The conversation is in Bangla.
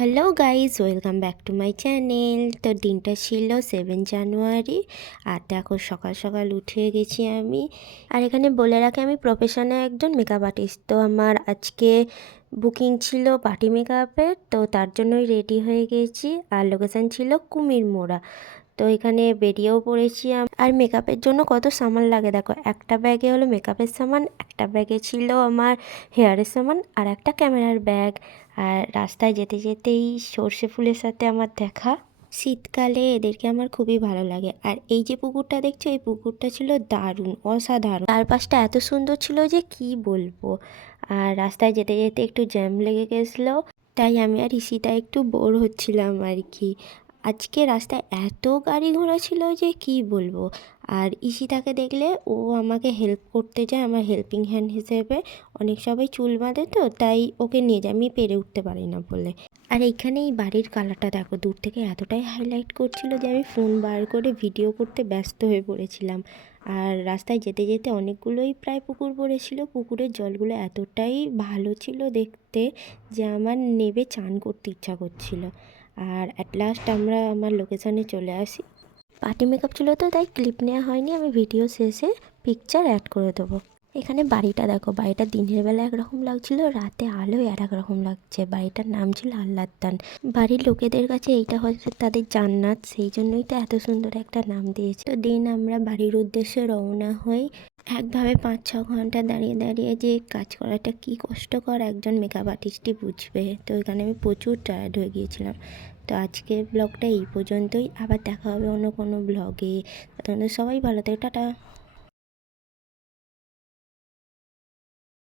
Hello guys, welcome back to my channel. তো দিনটা ছিল 7 জানুয়ারি, আর দেখো সকাল সকাল উঠে গেছি আমি। আর এখানে বলে রাখি, আমি প্রফেশনে একজন মেকআপ আর্টিস্ট। তো আমার আজকে বুকিং ছিল পার্টি মেকআপের, তো তার জন্যই রেডি হয়ে গেছি। আর লোকেশান ছিল কুমির মোড়া। তো এখানে বেরিয়েও পড়েছি আর মেকআপের জন্য কত সামান লাগে দেখো। একটা ব্যাগে হলো মেকআপের সামান, একটা ব্যাগে ছিল আমার হেয়ারের সামান, আর একটা ক্যামেরার ব্যাগ। আর রাস্তায় যেতে যেতেই সর্ষে ফুলের সাথে আমার দেখা। শীতকালে এদেরকে আমার খুবই ভালো লাগে। আর এই যে পুকুরটা দেখছো, এই পুকুরটা ছিল দারুণ, অসাধারণ। চারপাশটা এত সুন্দর ছিল যে কি বলবো। আর রাস্তায় যেতে যেতে একটু জ্যাম লেগে গেছিলো, তাই আমি আর ঈশিতা একটু বোর হচ্ছিলাম আর কি। আজকে রাস্তায় এত গাড়ি ঘোড়া ছিল যে কি বলবো। আর ঈশিতাকে দেখলে ও আমাকে হেল্প করতে যায়, আমার হেল্পিং হ্যান্ড হিসেবে। অনেক সবাই চুল বাঁধে, তো তাই ওকে নিয়ে যায়, আমি পেরে উঠতে পারি না বলে। আর এইখানে এই বাড়ির কালারটা দেখো, দূর থেকে এতটাই হাইলাইট করছিল যে আমি ফোন বার করে ভিডিও করতে ব্যস্ত হয়ে পড়েছিলাম। আর রাস্তায় যেতে যেতে অনেকগুলোই প্রায় পুকুর পড়েছিল। পুকুরের জলগুলো এতটাই ভালো ছিল দেখতে যে আমার নেবে চান করতে ইচ্ছা করছিল। আর অ্যাট লাস্ট আমরা আমার লোকেশানে চলে আসি। পার্টি মেকআপ ছিল তো তাই ক্লিপ নেওয়া হয়নি, আমি ভিডিও শেষে পিকচার অ্যাড করে দেবো। এখানে বাড়িটা দেখো, বাড়িটা দিনের বেলা একরকম লাগছিল, রাতে আলোয় আর এক রকম লাগছে। বাড়িটার নাম ছিল আহ্লাদান। বাড়ির লোকেদের কাছে এইটা হচ্ছে তাদের জান্নাত, সেই জন্যই তো এত সুন্দর একটা নাম দিয়েছে। তো দিন আমরা বাড়ির উদ্দেশ্যে রওনা হই। একভাবে 5-6 ঘন্টা দাঁড়িয়ে দাঁড়িয়ে যে কাজ করাটা কি কষ্টকর একজন মেকআপ আর্টিস্টই বুঝবে। তো এখানে আমি প্রচুর টায়ার্ড হয়ে গিয়েছিলাম। তো আজকের ব্লগটা এই পর্যন্তই, আবার দেখা হবে অন্য কোনো ব্লগে। ততক্ষণ সবাই ভালো থাকে, টাটা।